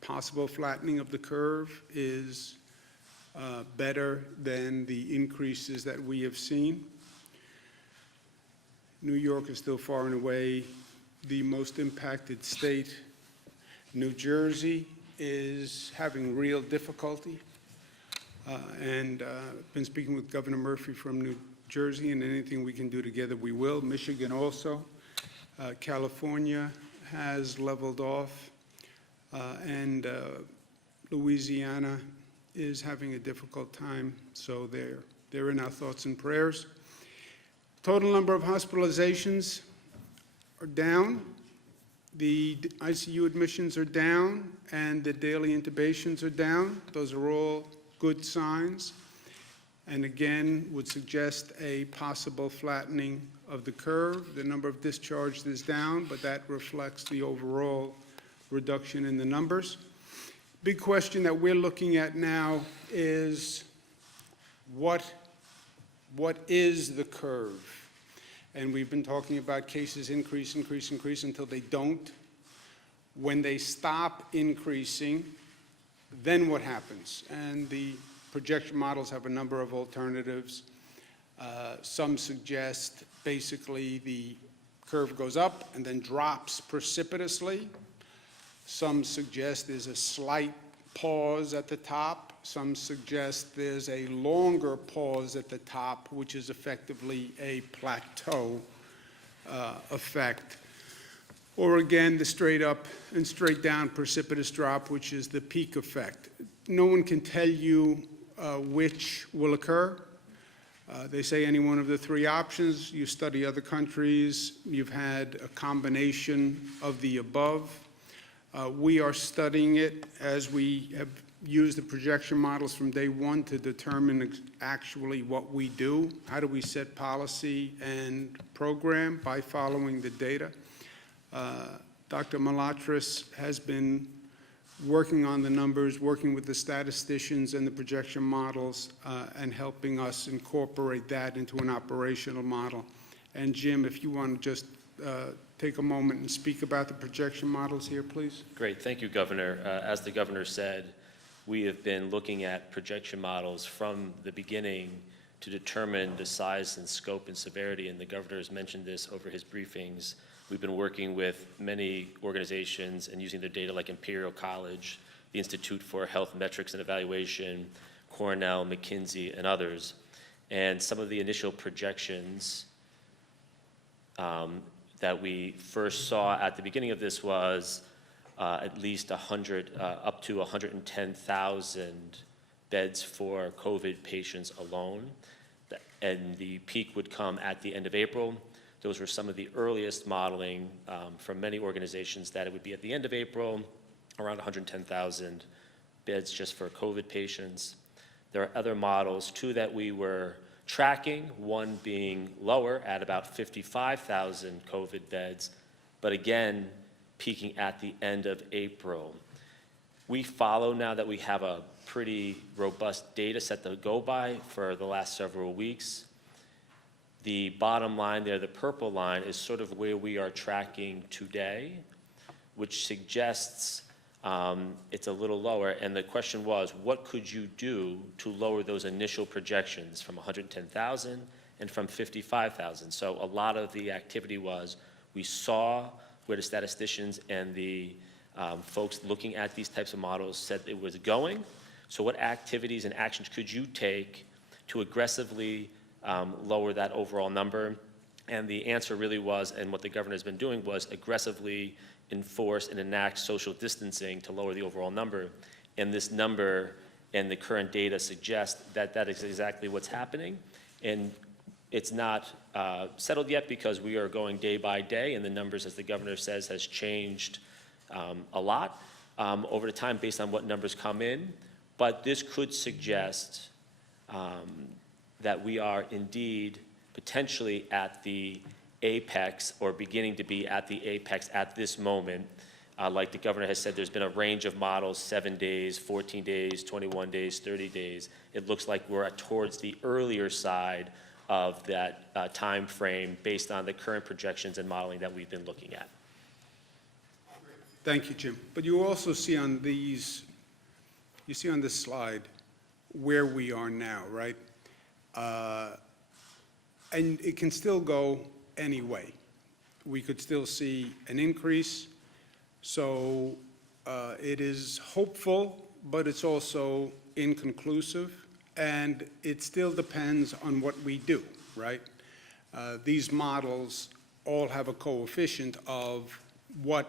possible flattening of the curve is better than the increases that we have seen. New York is still far and away the most impacted state. New Jersey is having real difficulty. And been speaking with Governor Murphy from New Jersey, and anything we can do together, we will. Michigan also. California has leveled off. And Louisiana is having a difficult time, so they're in our thoughts and prayers. Total number of hospitalizations are down. The ICU admissions are down, and the daily intubations are down. Those are all good signs, and again, would suggest a possible flattening of the curve. The number of discharged is down, but that reflects the overall reduction in the numbers. Big question that we're looking at now is what is the curve? And we've been talking about cases increase until they don't. When they stop increasing, then what happens? And the projection models have a number of alternatives. Some suggest basically the curve goes up and then drops precipitously. Some suggest there's a slight pause at the top. Some suggest there's a longer pause at the top, which is effectively a plateau effect. Or again, the straight up and straight down precipitous drop, which is the peak effect. No one can tell you which will occur. They say any one of the three options. You study other countries, you've had a combination of the above. We are studying it as we have used the projection models from day one to determine actually what we do. How do we set policy and program? By following the data. Dr. Malatras has been working on the numbers, working with the statisticians and the projection models, and helping us incorporate that into an operational model. And Jim, if you want to just take a moment and speak about the projection models here, please. Great, thank you, Governor. As the Governor said, we have been looking at projection models from the beginning to determine the size and scope and severity, and the Governor has mentioned this over his briefings. We've been working with many organizations and using their data like Imperial College, the Institute for Health Metrics and Evaluation, Cornell, McKinsey, and others. And some of the initial projections that we first saw at the beginning of this was at least 100, up to 110,000 beds for COVID patients alone. And the peak would come at the end of April. Those were some of the earliest modeling from many organizations, that it would be at the end of April, around 110,000 beds just for COVID patients. There are other models, two that we were tracking, one being lower at about 55,000 COVID beds, but again, peaking at the end of April. We follow now that we have a pretty robust data set to go by for the last several weeks. The bottom line there, the purple line, is sort of where we are tracking today, which suggests it's a little lower. And the question was, what could you do to lower those initial projections from 110,000 and from 55,000? So a lot of the activity was, we saw where the statisticians and the folks looking at these types of models said it was going. So what activities and actions could you take to aggressively lower that overall number? And the answer really was, and what the governor has been doing, was aggressively enforce and enact social distancing to lower the overall number. And this number and the current data suggest that that is exactly what's happening. And it's not settled yet because we are going day by day, and the numbers, as the governor says, has changed a lot over the time based on what numbers come in. But this could suggest that we are indeed potentially at the apex, or beginning to be at the apex at this moment. Like the governor has said, there's been a range of models, 7 days, 14 days, 21 days, 30 days. It looks like we're towards the earlier side of that time frame based on the current projections and modeling that we've been looking at. Thank you, Jim. But you also see on these, you see on this slide where we are now, right? And it can still go any way. We could still see an increase. So it is hopeful, but it's also inconclusive. And it still depends on what we do, right? These models all have a coefficient of what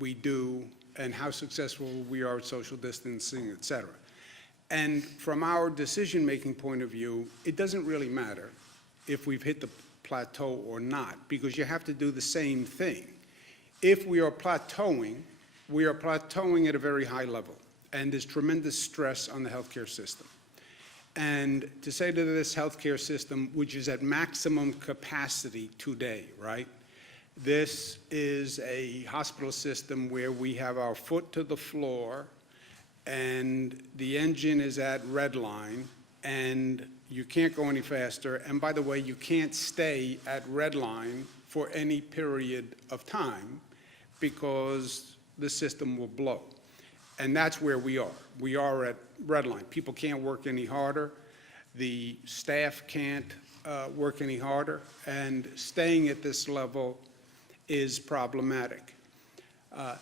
we do and how successful we are at social distancing, et cetera. And from our decision-making point of view, it doesn't really matter if we've hit the plateau or not, because you have to do the same thing. If we are plateauing at a very high level, and there's tremendous stress on the healthcare system. And to say to this healthcare system, which is at maximum capacity today, right? This is a hospital system where we have our foot to the floor and the engine is at red line and you can't go any faster. And by the way, you can't stay at red line for any period of time because the system will blow. And that's where we are. We are at red line. People can't work any harder. The staff can't work any harder. And staying at this level is problematic.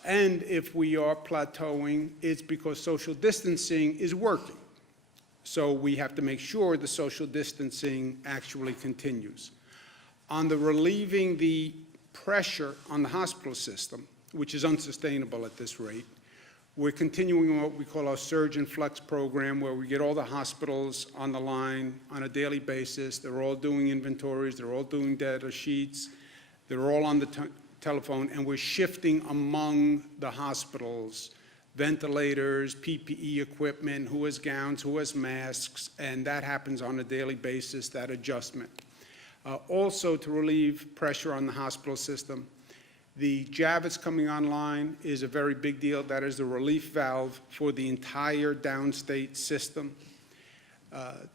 And if we are plateauing, it's because social distancing is working. So we have to make sure the social distancing actually continues. On the relieving the pressure on the hospital system, which is unsustainable at this rate, we're continuing what we call our Surge and Flex program, where we get all the hospitals on the line on a daily basis. They're all doing inventories, they're all doing data sheets, they're all on the telephone, and we're shifting among the hospitals, ventilators, PPE equipment, who has gowns, who has masks, and that happens on a daily basis, that adjustment. Also, to relieve pressure on the hospital system, the Javits coming online is a very big deal. That is the relief valve for the entire downstate system.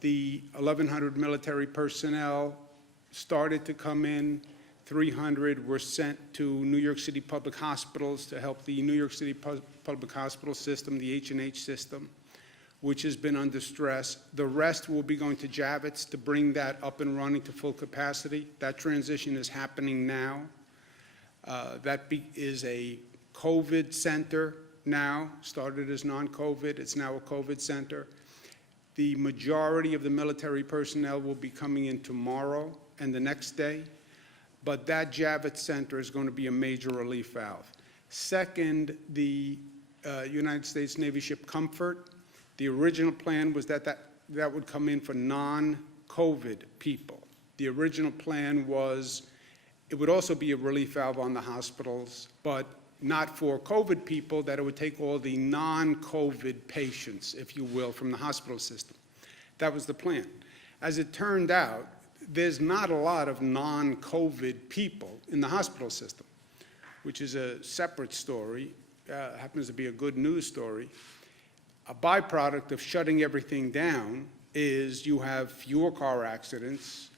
The 1,100 military personnel started to come in. 300 were sent to New York City public hospitals to help the New York City public hospital system, the H&H system, which has been under stress. The rest will be going to Javits to bring that up and running to full capacity. That transition is happening now. That is a COVID center now, started as non-COVID, it's now a COVID center. The majority of the military personnel will be coming in tomorrow and the next day, but that Javits Center is going to be a major relief valve. Second, the United States Navy ship Comfort, the original plan was that would come in for non-COVID people. The original plan was it would also be a relief valve on the hospitals, but not for COVID people, that it would take all the non-COVID patients, if you will, from the hospital system. That was the plan. As it turned out, there's not a lot of non-COVID people in the hospital system, which is a separate story, happens to be a good news story. A byproduct of shutting everything down is you have fewer car accidents,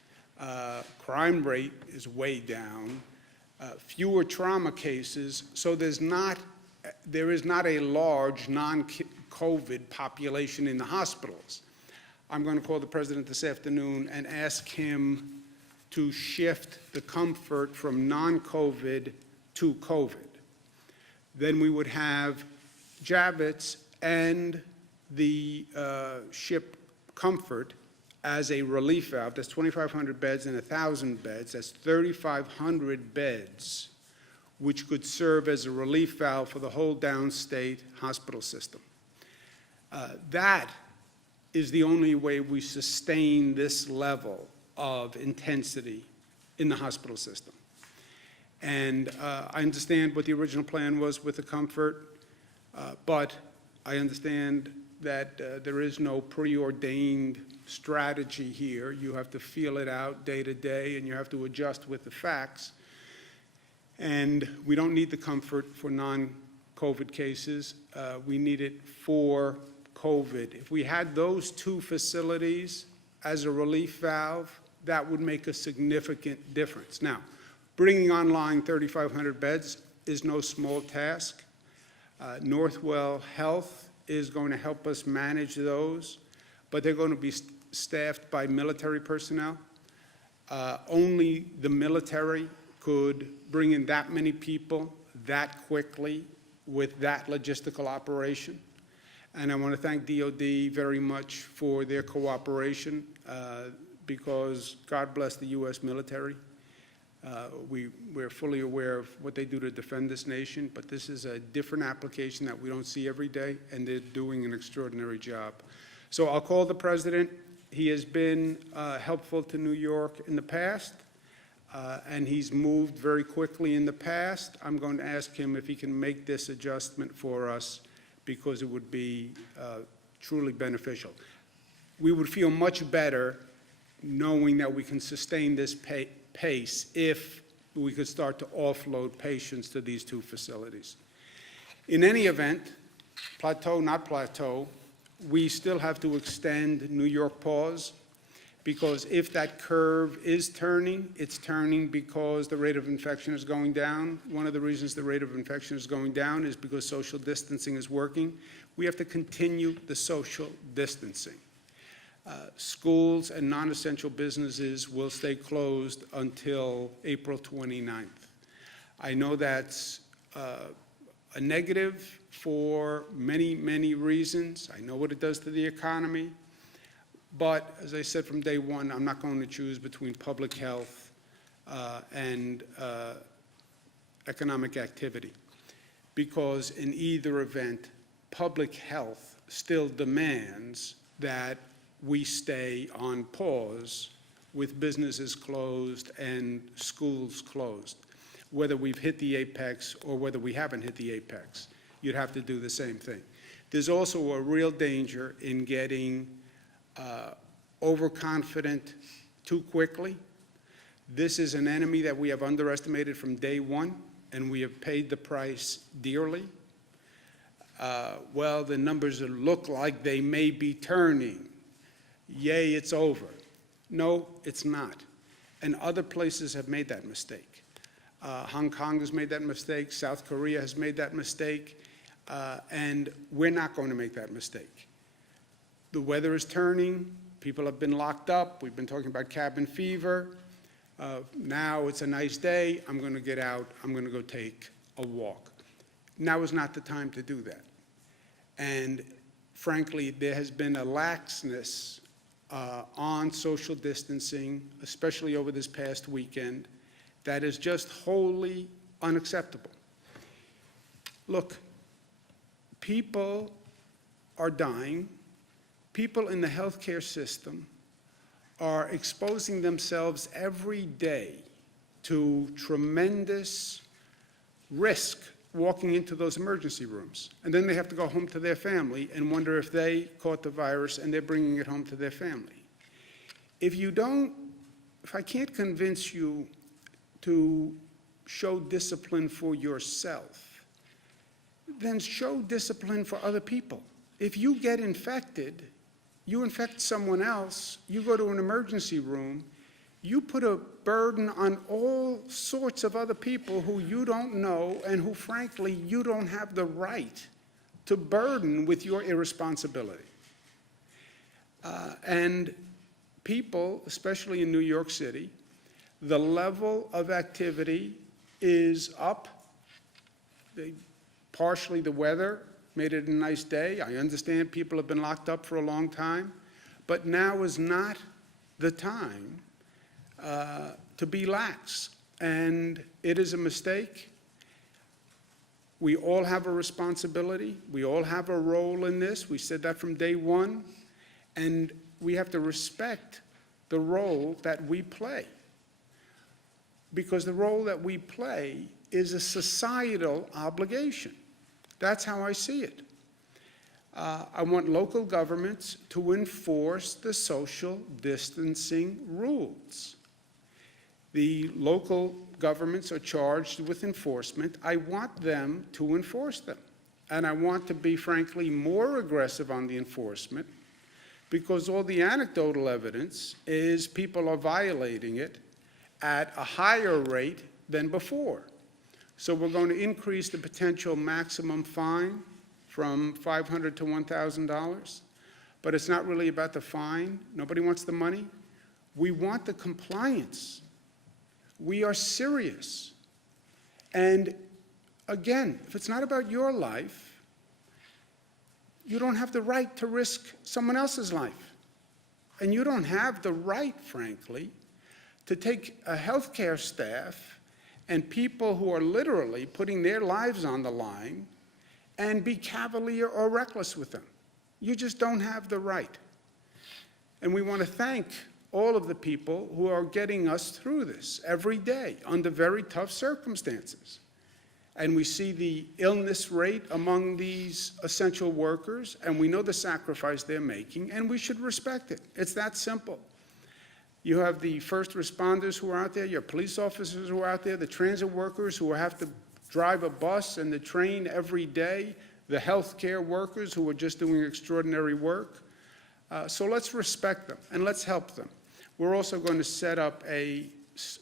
crime rate is way down, fewer trauma cases, so there is not a large non-COVID population in the hospitals. I'm going to call the president this afternoon and ask him to shift the Comfort from non-COVID to COVID. Then we would have Javits and the ship Comfort as a relief valve. That's 2,500 beds and 1,000 beds. That's 3,500 beds, which could serve as a relief valve for the whole downstate hospital system. That is the only way we sustain this level of intensity in the hospital system. And I understand what the original plan was with the Comfort, but I understand that there is no preordained strategy here. You have to feel it out day to day, and you have to adjust with the facts. And we don't need the Comfort for non-COVID cases. We need it for COVID. If we had those two facilities as a relief valve, that would make a significant difference. Now, bringing online 3,500 beds is no small task. Northwell Health is going to help us manage those, but they're going to be staffed by military personnel. Only the military could bring in that many people that quickly with that logistical operation. And I want to thank DOD very much for their cooperation because God bless the U.S. military. We're fully aware of what they do to defend this nation, but this is a different application that we don't see every day, and they're doing an extraordinary job. So I'll call the president. He has been helpful to New York in the past, and he's moved very quickly in the past. I'm going to ask him if he can make this adjustment for us because it would be truly beneficial. We would feel much better knowing that we can sustain this pace if we could start to offload patients to these two facilities. In any event, plateau, not plateau, we still have to extend New York pause because if that curve is turning, it's turning because the rate of infection is going down. One of the reasons the rate of infection is going down is because social distancing is working. We have to continue the social distancing. Schools and non-essential businesses will stay closed until April 29th. I know that's a negative for many, many reasons. I know what it does to the economy. But as I said from day one, I'm not going to choose between public health and economic activity. Because in either event, public health still demands that we stay on pause with businesses closed and schools closed. Whether we've hit the apex or whether we haven't hit the apex, you'd have to do the same thing. There's also a real danger in getting overconfident too quickly. This is an enemy that we have underestimated from day one, and we have paid the price dearly. Well, the numbers look like they may be turning. Yay, it's over. No, it's not. And other places have made that mistake. Hong Kong has made that mistake. South Korea has made that mistake. And we're not going to make that mistake. The weather is turning. People have been locked up. We've been talking about cabin fever. Now it's a nice day. I'm going to get out. I'm going to go take a walk. Now is not the time to do that. And frankly, there has been a laxness on social distancing, especially over this past weekend, that is just wholly unacceptable. Look, people are dying. People in the healthcare system are exposing themselves every day to tremendous risk walking into those emergency rooms. And then they have to go home to their family and wonder if they caught the virus and they're bringing it home to their family. If I can't convince you to show discipline for yourself, then show discipline for other people. If you get infected, you infect someone else, you go to an emergency room, you put a burden on all sorts of other people who you don't know and who, frankly, you don't have the right to burden with your irresponsibility. And people, especially in New York City, the level of activity is up. Partially the weather made it a nice day. I understand people have been locked up for a long time, but now is not the time to be lax. And it is a mistake. We all have a responsibility. We all have a role in this. We said that from day one. And we have to respect the role that we play. Because the role that we play is a societal obligation. That's how I see it. I want local governments to enforce the social distancing rules. The local governments are charged with enforcement. I want them to enforce them. And I want to be, frankly, more aggressive on the enforcement because all the anecdotal evidence is people are violating it at a higher rate than before. So we're going to increase the potential maximum fine from $500 to $1,000. But it's not really about the fine. Nobody wants the money. We want the compliance. We are serious. And again, if it's not about your life, you don't have the right to risk someone else's life. And you don't have the right, frankly, to take a healthcare staff and people who are literally putting their lives on the line and be cavalier or reckless with them. You just don't have the right. And we want to thank all of the people who are getting us through this every day under very tough circumstances. And we see the illness rate among these essential workers, and we know the sacrifice they're making, and we should respect it. It's that simple. You have the first responders who are out there, your police officers who are out there, the transit workers who have to drive a bus and the train every day, the healthcare workers who are just doing extraordinary work. So let's respect them and let's help them. We're also going to set up a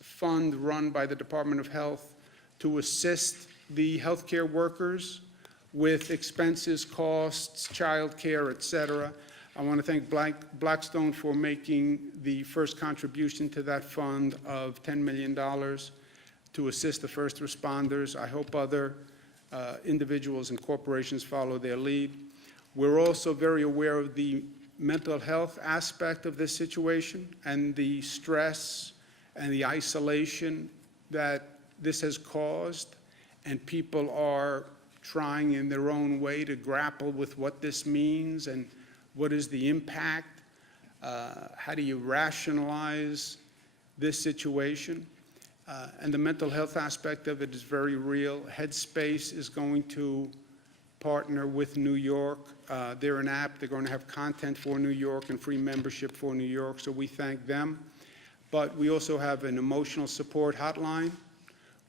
fund run by the Department of Health to assist the healthcare workers with expenses, costs, childcare, et cetera. I want to thank Blackstone for making the first contribution to that fund of $10 million to assist the first responders. I hope other individuals and corporations follow their lead. We're also very aware of the mental health aspect of this situation and the stress and the isolation that this has caused, and people are trying in their own way to grapple with what this means and what is the impact, how do you rationalize this situation. And the mental health aspect of it is very real. Headspace is going to partner with New York. They're an app. They're going to have content for New York and free membership for New York, so we thank them. But we also have an emotional support hotline.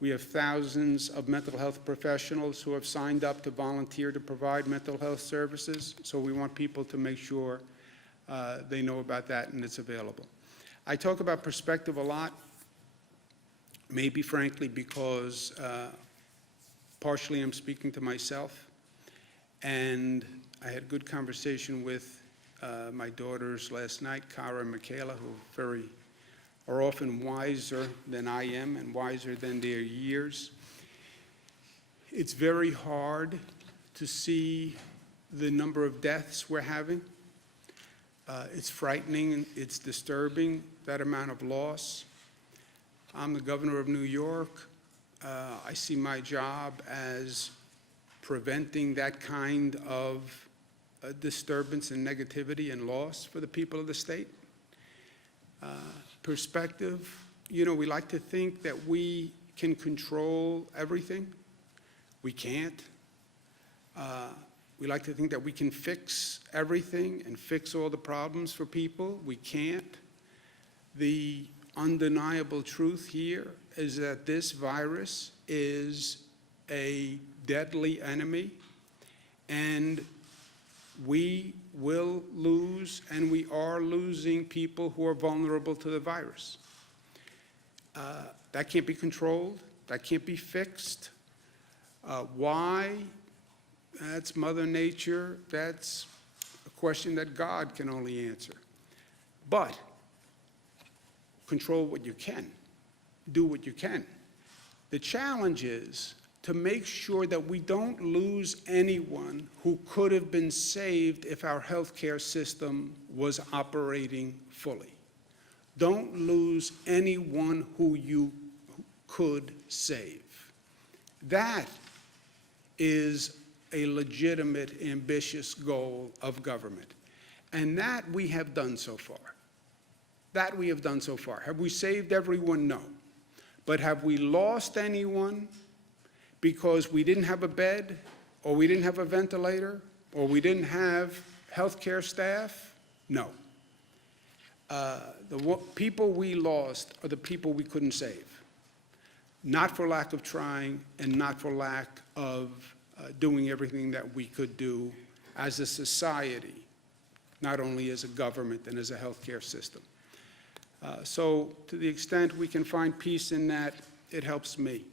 We have thousands of mental health professionals who have signed up to volunteer to provide mental health services, so we want people to make sure they know about that and it's available. I talk about perspective a lot, maybe frankly because partially I'm speaking to myself, and I had a good conversation with my daughters last night, Cara and Michaela, who are often wiser than I am and wiser than their years. It's very hard to see the number of deaths we're having. It's frightening, it's disturbing, that amount of loss. I'm the governor of New York. I see my job as preventing that kind of disturbance and negativity and loss for the people of the state. Perspective, we like to think that we can control everything. We can't. We like to think that we can fix everything and fix all the problems for people. We can't. The undeniable truth here is that this virus is a deadly enemy, and we will lose, and we are losing people who are vulnerable to the virus. That can't be controlled. That can't be fixed. Why? That's Mother Nature. That's a question that God can only answer. But control what you can. Do what you can. The challenge is to make sure that we don't lose anyone who could have been saved if our healthcare system was operating fully. Don't lose anyone who you could save. That is a legitimate, ambitious goal of government. And that we have done so far. That we have done so far. Have we saved everyone? No. But have we lost anyone because we didn't have a bed, or we didn't have a ventilator, or we didn't have healthcare staff? No. The people we lost are the people we couldn't save. Not for lack of trying, and not for lack of doing everything that we could do as a society, not only as a government and as a healthcare system. So to the extent we can find peace in that, it helps me.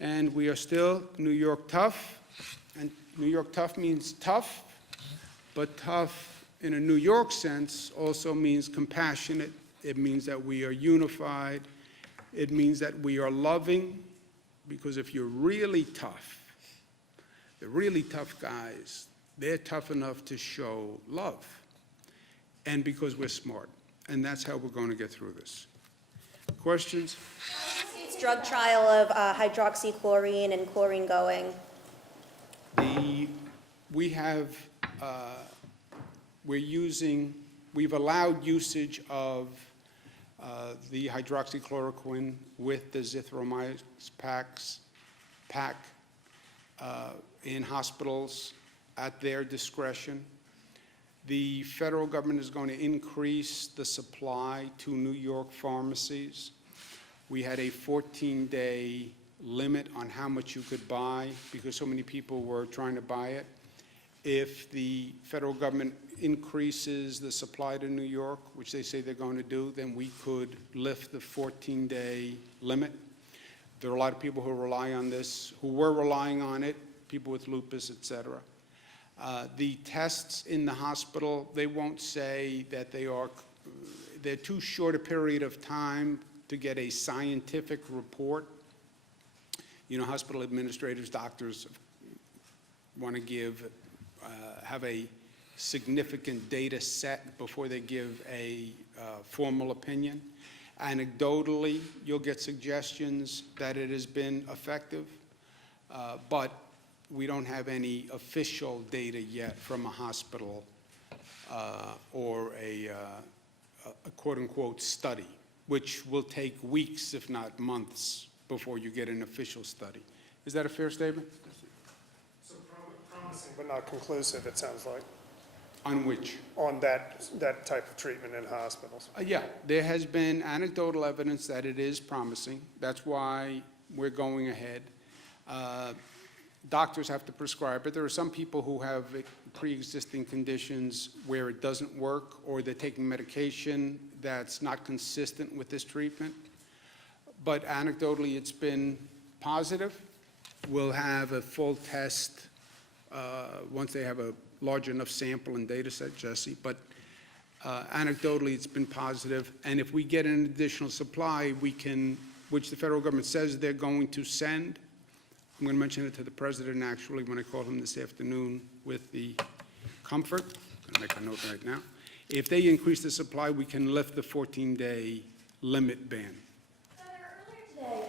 And we are still New York tough, and New York tough means tough, but tough in a New York sense also means compassionate. It means that we are unified. It means that we are loving, because if you're really tough, the really tough guys, they're tough enough to show love. And because we're smart. And that's how we're going to get through this. Questions? State's drug trial of hydroxychloroquine and chlorine going? We've allowed usage of the hydroxychloroquine with the zithromycin pack in hospitals at their discretion. The federal government is going to increase the supply to New York pharmacies. We had a 14-day limit on how much you could buy because so many people were trying to buy it. If the federal government increases the supply to New York, which they say they're going to do, then we could lift the 14-day limit. There are a lot of people who rely on this, who were relying on it, people with lupus, et cetera. The tests in the hospital, they won't say that they're too short a period of time to get a scientific report. You know, hospital administrators, doctors want to have a significant data set before they give a formal opinion. Anecdotally, you'll get suggestions that it has been effective, but we don't have any official data yet from a hospital or a quote-unquote study, which will take weeks, if not months, before you get an official study. Is that a fair statement? So promising but not conclusive, it sounds like, On which? on that type of treatment in hospitals. Yeah, there has been anecdotal evidence that it is promising. That's why we're going ahead. Doctors have to prescribe it. There are some people who have pre-existing conditions where it doesn't work, or they're taking medication that's not consistent with this treatment. But anecdotally, it's been positive. We'll have a full test once they have a large enough sample and data set, Jesse. But anecdotally, it's been positive. And if we get an additional supply, we can, which the federal government says they're going to send. I'm going to mention it to the president, actually, when I call him this afternoon with the comfort. I'm going to make a note right now. If they increase the supply, we can lift the 14-day limit ban. Senator, earlier today,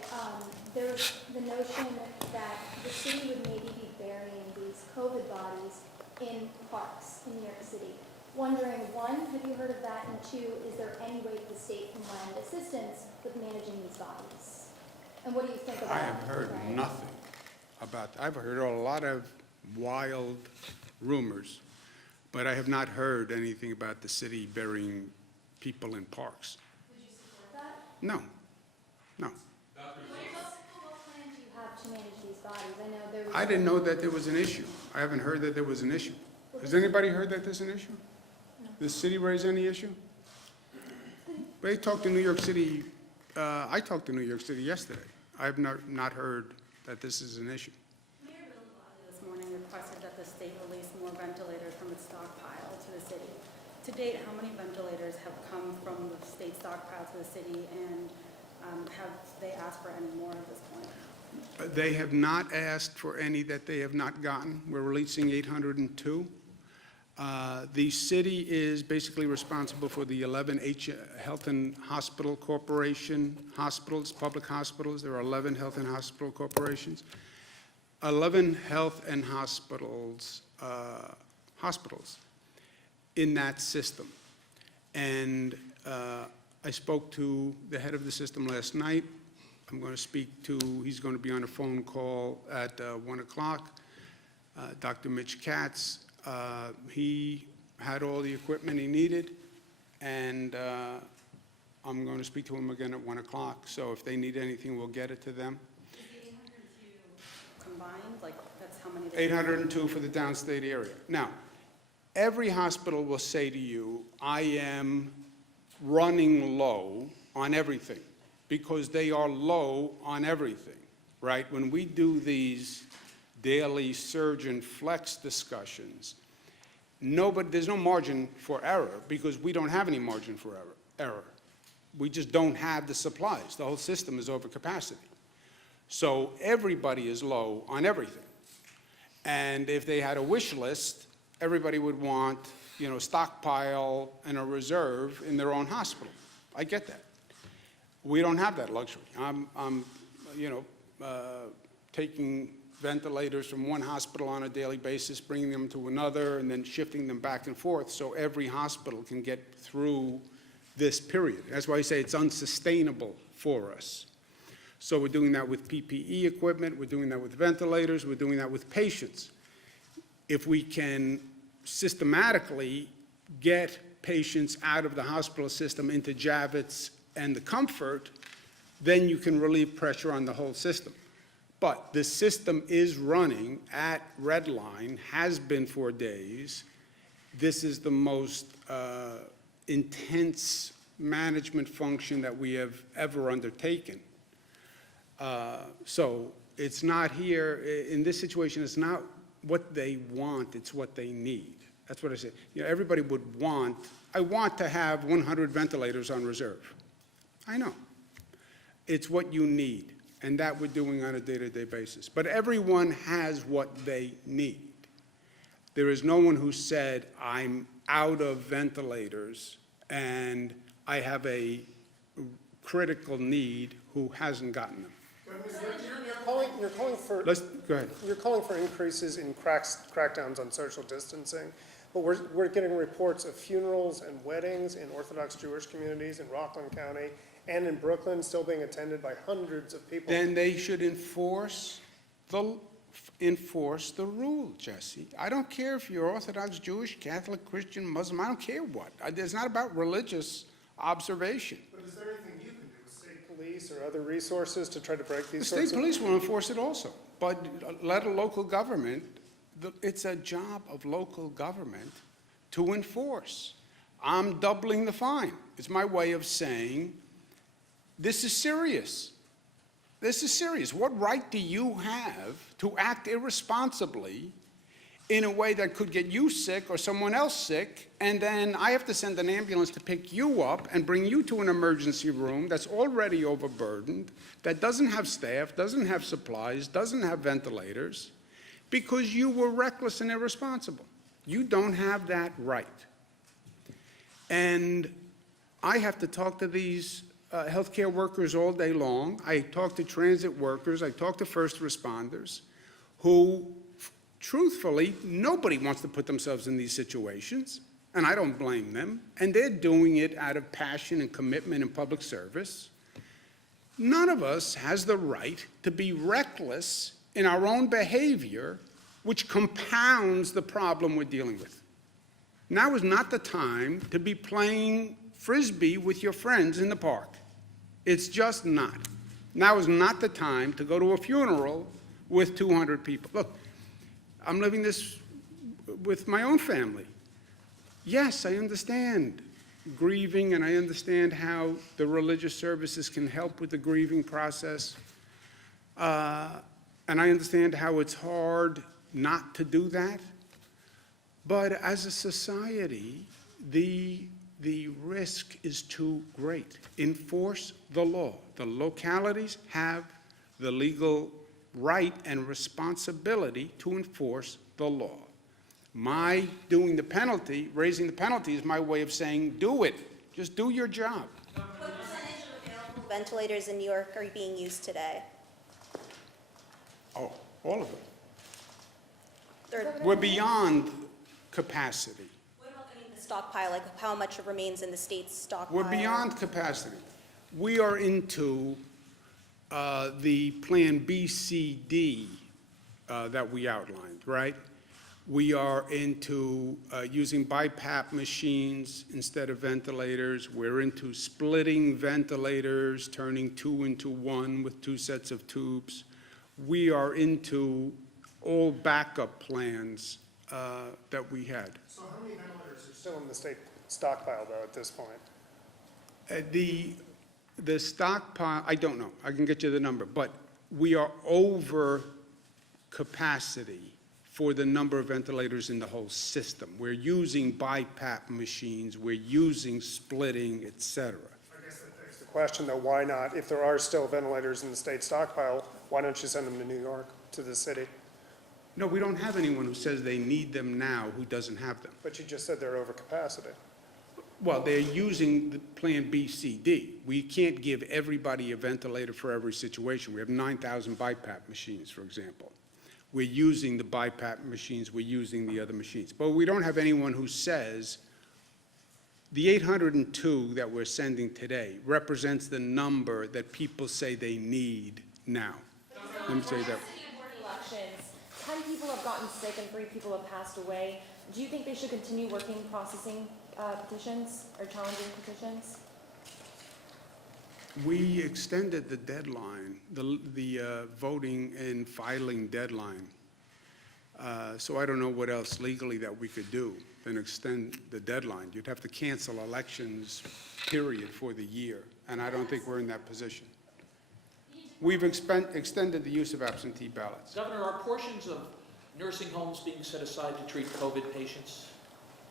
there was the notion that the city would maybe be burying these COVID bodies in parks in New York City. Wondering, one, have you heard of that? And two, is there any way the state can lend assistance with managing these bodies? And what do you think about I have heard right? nothing about, I've heard a lot of wild rumors, but I have not heard anything about the city burying people in parks. Would you support that? No, no. What plan do you have to manage these bodies? I know there was. I didn't know that there was an issue. I haven't heard that there was an issue. Has anybody heard that there's an issue? No. Did the city raise any issue? They talked to New York City, I talked to New York City yesterday. I have not heard that this is an issue. Mayor Bill de Blasio this morning requested that the state release more ventilators from its stockpile to the city. To date, how many ventilators have come from the state stockpile to the city, and have they asked for any more at this point? They have not asked for any that they have not gotten. We're releasing 802. The city is basically responsible for the 11 Health and Hospital Corporation hospitals, public hospitals. There are 11 health and hospital corporations. 11 health and hospitals in that system. And I spoke to the head of the system last night. I'm going to speak to, he's going to be on a phone call at 1 o'clock, Dr. Mitch Katz. He had all the equipment he needed, and I'm going to speak to him again at 1 o'clock. So if they need anything, we'll get it to them. Is the 802 combined? Like, that's how many? 802 for the downstate area. Now, every hospital will say to you, I am running low on everything, because they are low on everything. right? When we do these daily surgeon flex discussions, there's no margin for error because we don't have any margin for error. We just don't have the supplies. The whole system is over capacity. So everybody is low on everything. And if they had a wish list, everybody would want, stockpile and a reserve in their own hospital. I get that. We don't have that luxury. I'm taking ventilators from one hospital on a daily basis, bringing them to another, and then shifting them back and forth so every hospital can get through this period. That's why I say it's unsustainable for us. So we're doing that with PPE equipment, we're doing that with ventilators, we're doing that with patients. If we can systematically get patients out of the hospital system into Javits and the Comfort, then you can relieve pressure on the whole system. But the system is running at red line, has been for days. This is the most intense management function that we have ever undertaken. So it's not here, in this situation, it's not what they want, it's what they need. That's what I said. Everybody would want, I want to have 100 ventilators on reserve. I know. It's what you need, and that we're doing on a day-to-day basis. But everyone has what they need. There is no one who said, I'm out of ventilators and I have a critical need who hasn't gotten them. You're calling for. Go ahead. You're calling for increases in crackdowns on social distancing, but we're getting reports of funerals and weddings in Orthodox Jewish communities in Rockland County and in Brooklyn still being attended by hundreds of people. Then they should enforce the rule, Jesse. I don't care if you're Orthodox, Jewish, Catholic, Christian, Muslim, I don't care what. It's not about religious observation. But is there anything you can do with state police or other resources to try to break these The sorts state of? police will enforce it also, but let a local government, it's a job of local government to enforce. I'm doubling the fine. It's my way of saying, this is serious. This is serious. What right do you have to act irresponsibly in a way that could get you sick or someone else sick, and then I have to send an ambulance to pick you up and bring you to an emergency room that's already overburdened, that doesn't have staff, doesn't have supplies, doesn't have ventilators, because you were reckless and irresponsible. You don't have that right. And I have to talk to these healthcare workers all day long. I talk to transit workers. I talk to first responders who, truthfully, nobody wants to put themselves in these situations, and I don't blame them. And they're doing it out of passion and commitment and public service. None of us has the right to be reckless in our own behavior, which compounds the problem we're dealing with. Now is not the time to be playing Frisbee with your friends in the park. It's just not. Now is not the time to go to a funeral with 200 people. Look, I'm living this with my own family. Yes, I understand grieving, and I understand how the religious services can help with the grieving process. And I understand how it's hard not to do that. But as a society, the risk is too great. Enforce the law. The localities have the legal right and responsibility to enforce the law. My doing the penalty, raising the penalty, is my way of saying, do it. Just do your job. What percentage of available ventilators in New York are being used today? Oh, all of them. They're- We're beyond capacity. What about the stockpile, like how much remains in the state's stockpile? We're beyond capacity. We are into the Plan B, C, D that we outlined, right? We are into using BiPAP machines instead of ventilators. We're into splitting ventilators, turning 2 into 1 with 2 sets of tubes. We are into all backup plans that we had. So how many ventilators are still in the state stockpile, though, at this point? The stockpile, I don't know. I can get you the number. But we are over capacity for the number of ventilators in the whole system. We're using BiPAP machines, we're using splitting, et cetera. I guess that begs the question, though, why not, if there are still ventilators in the state stockpile, why don't you send them to New York, to the city? No, we don't have anyone who says they need them now who doesn't have them. But you just said they're over capacity. Well, they're using the Plan B, C, D. We can't give everybody a ventilator for every situation. We have 9,000 BiPAP machines, for example. We're using the BiPAP machines, we're using the other machines. But we don't have anyone who says the 802 that we're sending today represents the number that people say they need now. Let me say that. Elections, 10 people have gotten sick and 3 people have passed away. Do you think they should continue working processing petitions or challenging petitions? We extended the deadline, the voting and filing deadline. So I don't know what else legally that we could do than extend the deadline. You'd have to cancel elections, period, for the year, and I don't think we're in that position. We've extended the use of absentee ballots. Governor, are portions of nursing homes being set aside to treat COVID patients?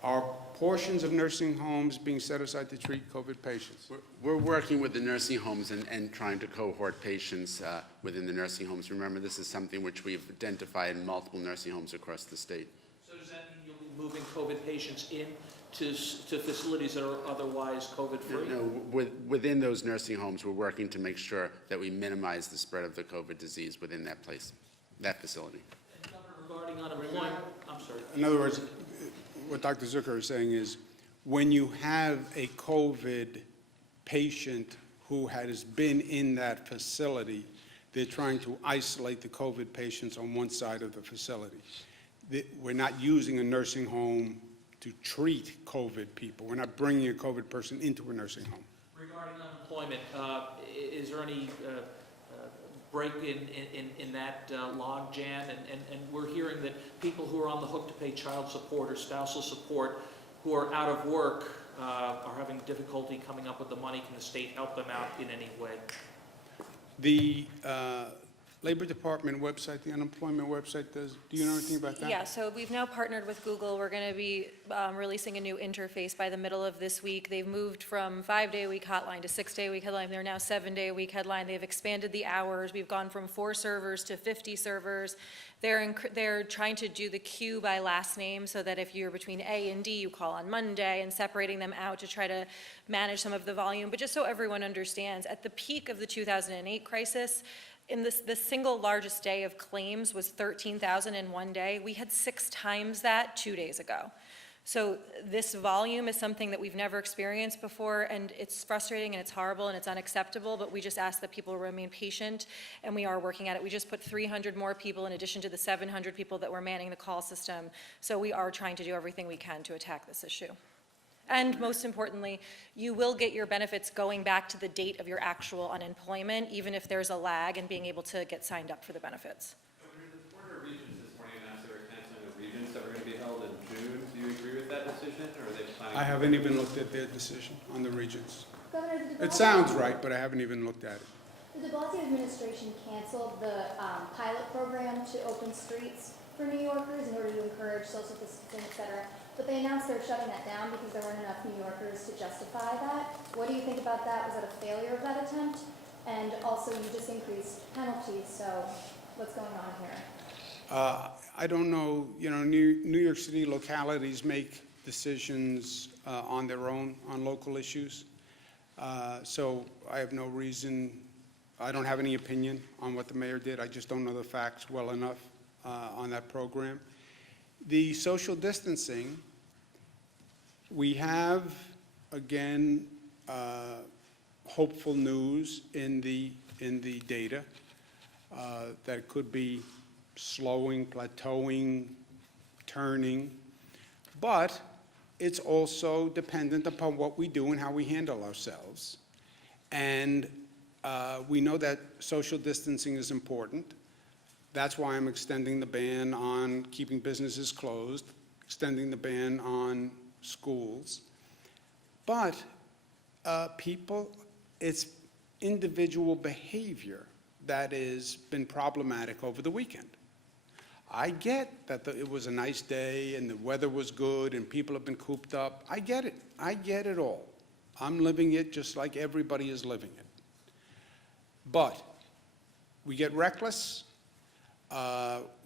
Are portions of nursing homes being set aside to treat COVID patients? We're working with the nursing homes and trying to cohort patients within the nursing homes. Remember, this is something which we've identified in multiple nursing homes across the state. So does that mean you'll be moving COVID patients in to facilities that are otherwise COVID-free? No, within those nursing homes, we're working to make sure that we minimize the spread of the COVID disease within that place, that facility. And Governor, regarding unemployment, I'm sorry. In other words, what Dr. Zucker is saying is, when you have a COVID patient who has been in that facility, they're trying to isolate the COVID patients on one side of the facility. We're not using a nursing home to treat COVID people. We're not bringing a COVID person into a nursing home. Regarding unemployment, is there any break in that log jam? And we're hearing that people who are on the hook to pay child support or spousal support who are out of work are having difficulty coming up with the money. Can the state help them out in any way? The Labor Department website, the unemployment website, do you know anything about that? Yeah, so we've now partnered with Google. We're going to be releasing a new interface by the middle of this week. They've moved from 5-day-a-week hotline to 6-day-a-week headline. They're now 7-day-a-week headline. They've expanded the hours. We've gone from 4 servers to 50 servers. They're trying to do the queue by last name so that if you're between A and D, you call on Monday, and separating them out to try to manage some of the volume. But just so everyone understands, at the peak of the 2008 crisis, in the single largest day of claims was 13,000 in one day. We had 6 times that 2 days ago. So this volume is something that we've never experienced before, and it's frustrating and it's horrible and it's unacceptable, but we just ask that people remain patient, and we are working at it. We just put 300 more people in addition to the 700 people that were manning the call system. So we are trying to do everything we can to attack this issue. And most importantly, you will get your benefits going back to the date of your actual unemployment, even if there's a lag in being able to get signed up for the benefits. Governor, the Board of Regents this morning announced they were canceling the regents that were going to be held in June. Do you agree with that decision, or are they planning? I haven't even looked at their decision on the regents. Governor, the It sounds right, but I haven't even looked at it. The de Blasio administration canceled the pilot program to open streets for New Yorkers in order to encourage social distancing, et cetera. But they announced they're shutting that down because there weren't enough New Yorkers to justify that. What do you think about that? Was that a failure of that attempt? And also, you just increased penalties, so what's going on here? I don't know, New York City localities make decisions on their own on local issues. So I have no reason, I don't have any opinion on what the mayor did. I just don't know the facts well enough on that program. The social distancing, we have, again, hopeful news in the data that it could be slowing, plateauing, turning, but it's also dependent upon what we do and how we handle ourselves. And we know that social distancing is important. That's why I'm extending the ban on keeping businesses closed, extending the ban on schools. But people, it's individual behavior that has been problematic over the weekend. I get that it was a nice day and the weather was good and people have been cooped up. I get it. I get it all. I'm living it just like everybody is living it. But we get reckless,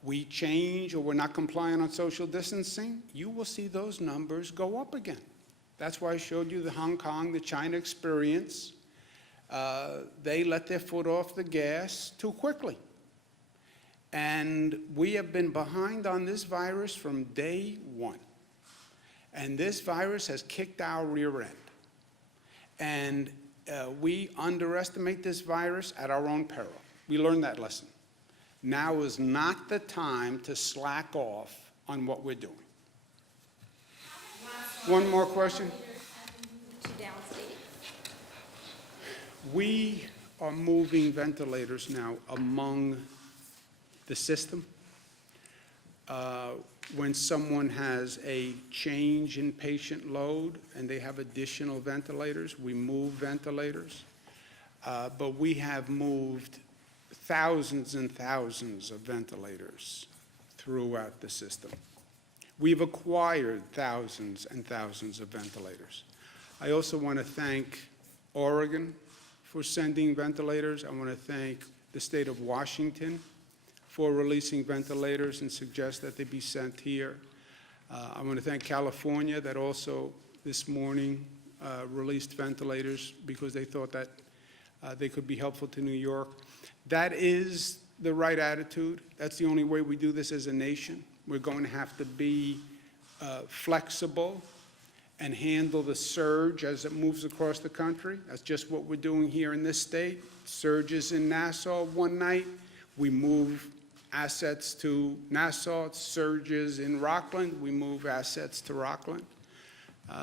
we change, or we're not compliant on social distancing, you will see those numbers go up again. That's why I showed you the Hong Kong, the China experience. They let their foot off the gas too quickly. And we have been behind on this virus from day one. And this virus has kicked our rear end. And we underestimate this virus at our own peril. We learned that lesson. Now is not the time to slack off on what we're doing. One more question. To downstate. We are moving ventilators now among the system. When someone has a change in patient load and they have additional ventilators, we move ventilators. But we have moved thousands and thousands of ventilators throughout the system. We've acquired thousands and thousands of ventilators. I also want to thank Oregon for sending ventilators. I want to thank the state of Washington for releasing ventilators and suggest that they be sent here. I want to thank California that also this morning released ventilators because they thought that they could be helpful to New York. That is the right attitude. That's the only way we do this as a nation. We're going to have to be flexible and handle the surge as it moves across the country. That's just what we're doing here in this state. Surges in Nassau one night, we move assets to Nassau. Surges in Rockland, we move assets to Rockland.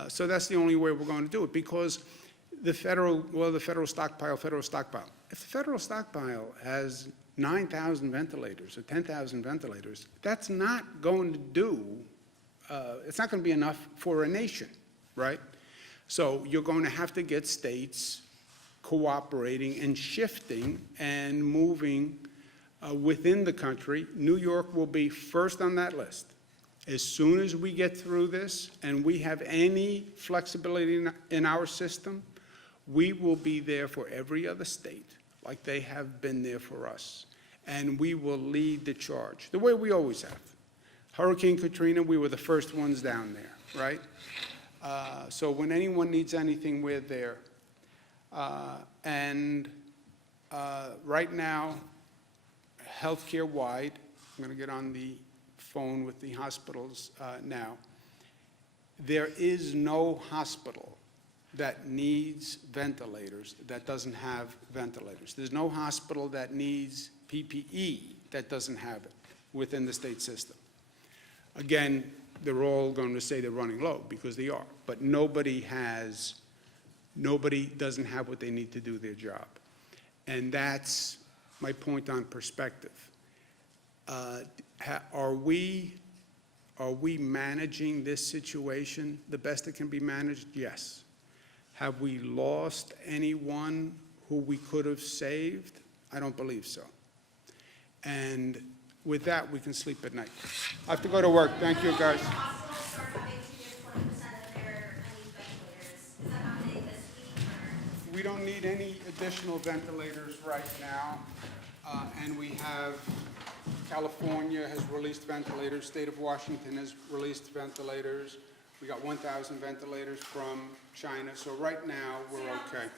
So that's the only way we're going to do it, because the federal stockpile. If the federal stockpile has 9,000 ventilators or 10,000 ventilators, that's not going to do, it's not going to be enough for a nation, right? So you're going to have to get states cooperating and shifting and moving within the country. New York will be first on that list. As soon as we get through this and we have any flexibility in our system, we will be there for every other state, like they have been there for us. And we will lead the charge, the way we always have. Hurricane Katrina, we were the first ones down there, right? So when anyone needs anything, we're there. Right now, healthcare-wide, I'm going to get on the phone with the hospitals now. There is no hospital that needs ventilators that doesn't have ventilators. There's no hospital that needs PPE that doesn't have it within the state system. Again, they're all going to say they're running low because they are, but nobody doesn't have what they need to do their job. And that's my point on perspective. Are we managing this situation the best it can be managed? Yes. Have we lost anyone who we could have saved? I don't believe so. And with that, we can sleep at night. I have to go to work. Thank you, guys. Hospitals are having to give 20% of their unused ventilators. Is that happening this week, or? We don't need any additional ventilators right now. And we have, California has released ventilators, state of Washington has released ventilators. We got 1,000 ventilators from China, so right now we're okay.